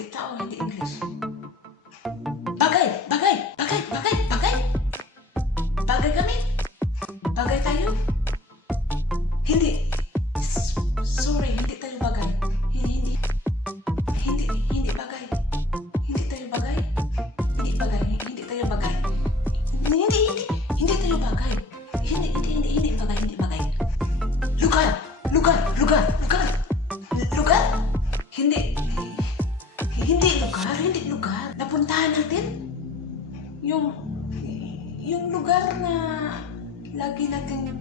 hindi tao, hindi English. Bagay, bagay, bagay, bagay, bagay. Bagay kami. Bagay tayo. Hindi. Sorry, hindi tayo bagay. Hindi bagay. Hindi tayo bagay. Hindi bagay. Hindi tayo bagay. Hindi tayo bagay. Hindi bagay, hindi bagay. Lugar. Hindi lugar. Napuntahan natin. Yung lugar na lagi natin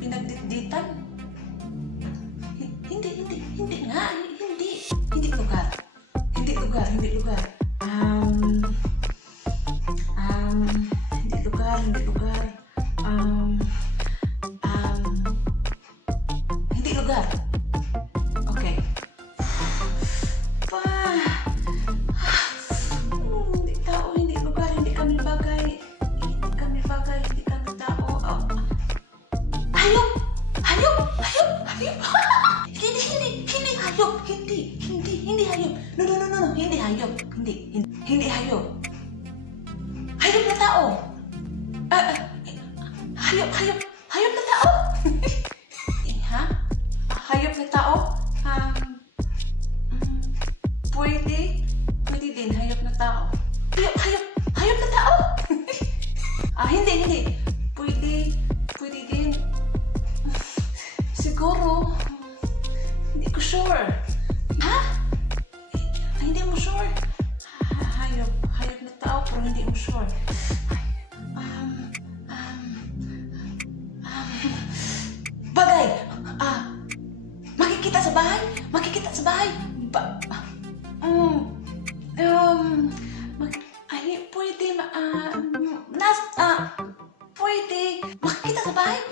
pinagditditan. Hindi nga. Hindi lugar. Hindi lugar. Hindi lugar. Hindi lugar. Okay. Hindi tao, hindi lugar, hindi kami bagay. Hindi kami tao. Hayop! Hindi hayop. Hindi hayop. No. Hindi hayop. Hindi hayop. Hayop na tao. Hayop na tao. Ha? Hayop na tao? Pwede din hayop na tao. Hayop na tao. Hindi. Pwede din. Siguro. Hindi ko sure. Ha? Hindi mo sure? Hayop na tao pero hindi mo sure. Bagay! Makikita sa bahay? Pwede. Makikita sa bahay?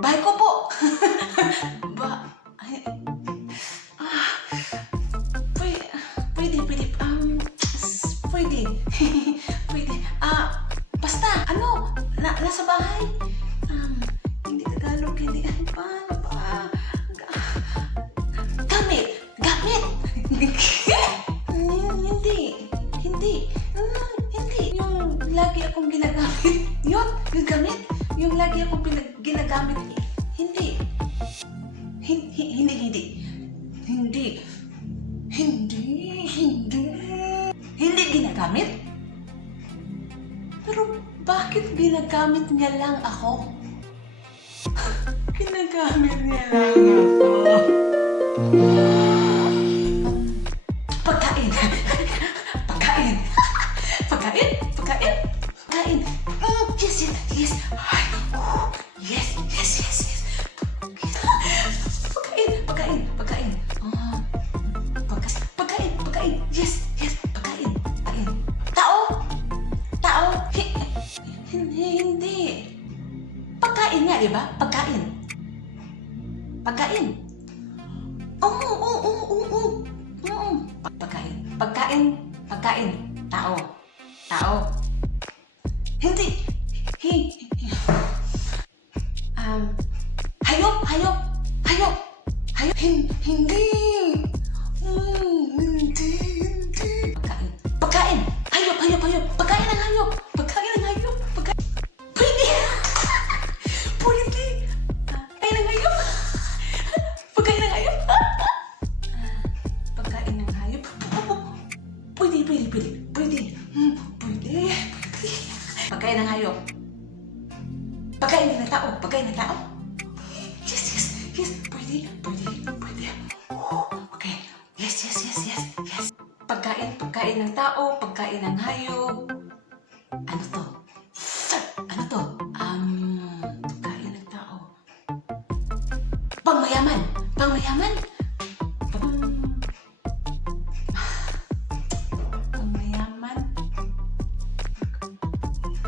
Bahay ko po. Pwede. Pwede. Basta, nasa bahay. Hindi Tagalog, hindi. Paano ba? Gamit. Hindi. Yung lagi akong ginagamit. Yung gamit. Yung lagi akong ginagamit. Hindi. Hindi ginagamit? Pero bakit ginagamit niya lang ako? Ginagamit niya lang ako. Pagkain. Yes. Yes. Pagkain. Pagkain. Yes. Pagkain. Tao. Hindi. Pagkain nga, di ba? Pagkain. Oo. Pagkain. Tao. Hindi. Hayop. Hindi. Pagkain. Hayop. Pagkain ng hayop. Pwede. Pagkain ng hayop. Pagkain ng hayop. Pwede. Pagkain ng hayop. Pagkain ng tao. Yes. Pwede. Okay. Yes. Pagkain ng tao, pagkain ng hayop. Ano to? Pagkain ng tao. Pangmayaman. Pangmayaman.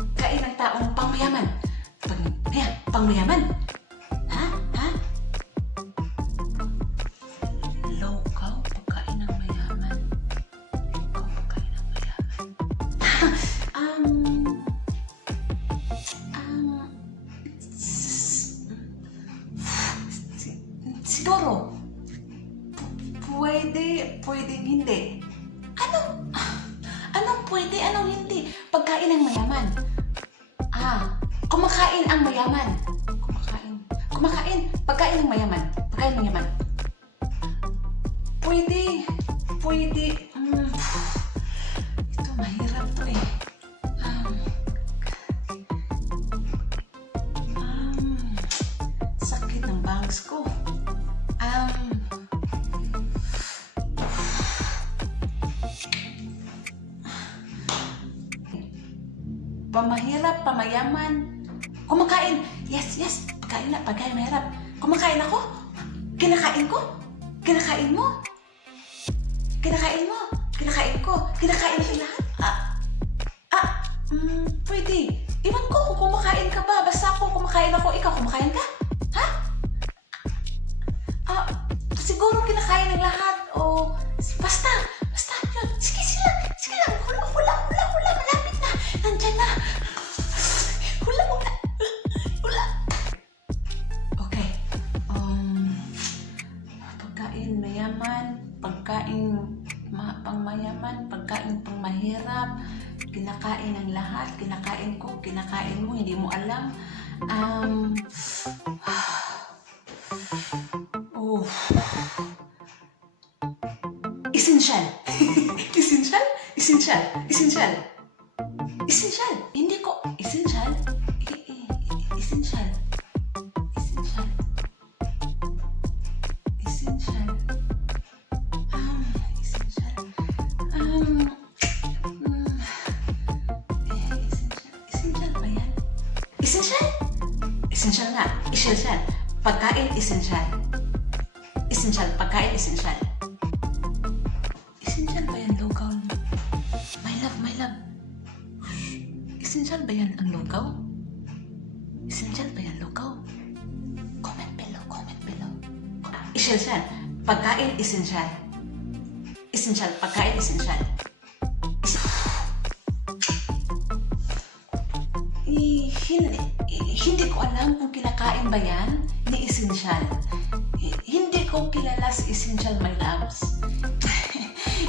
Pagkain ng taong pangmayaman. Pangmayaman. Ha? Lokaw, pagkain ng mayaman. siguro. Pwedeng hindi. Anong pwede, anong hindi? Pagkain ng mayaman. Kumakain ang mayaman. Pagkain ng mayaman. Pagkain ng mayaman. Pwede. Ito, mahirap to eh. Sakit ng bangs ko. Pamahirap, pamayaman. Kumakain. Yes. Pagkain mahirap. Kumakain ako. Kinakain ko. Kinakain mo. Kinakain mo. Kinakain ko. Kinakain natin lahat. Pwede. Iwan ko kung kumakain ka ba. Basta ako kumakain ako. Ikaw kumakain ka? Ha? Siguro kinakain ng lahat. O basta. Yun. Sige lang. Hula. Malapit na. Nandyan na. Hula. Okay. Pagkain mayaman. Pagkain pangmayaman. Pagkain pangmahirap. Kinakain ng lahat. Kinakain ko. Kinakain mo. Hindi mo alam. Essential. Essential. Hindi ko. Essential. Essential. Essential ba yan? Essential nga. Essential. Pagkain essential. Pagkain essential. Essential ba yan, lugaw? My love. Essential ba yan ang lugaw? Comment below. Essential. Pagkain essential. Pagkain essential. Hindi ko alam kung kinakain ba yan ni essential. Hindi ko kilala si essential, my loves.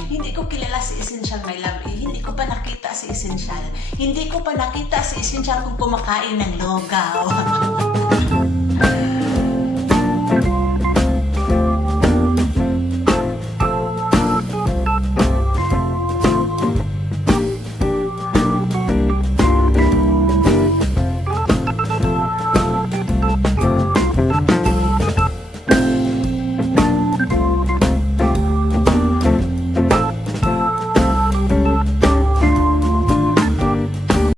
Hindi ko kilala si essential, my love. Hindi ko pa nakita si essential kung kumakain ng lugaw.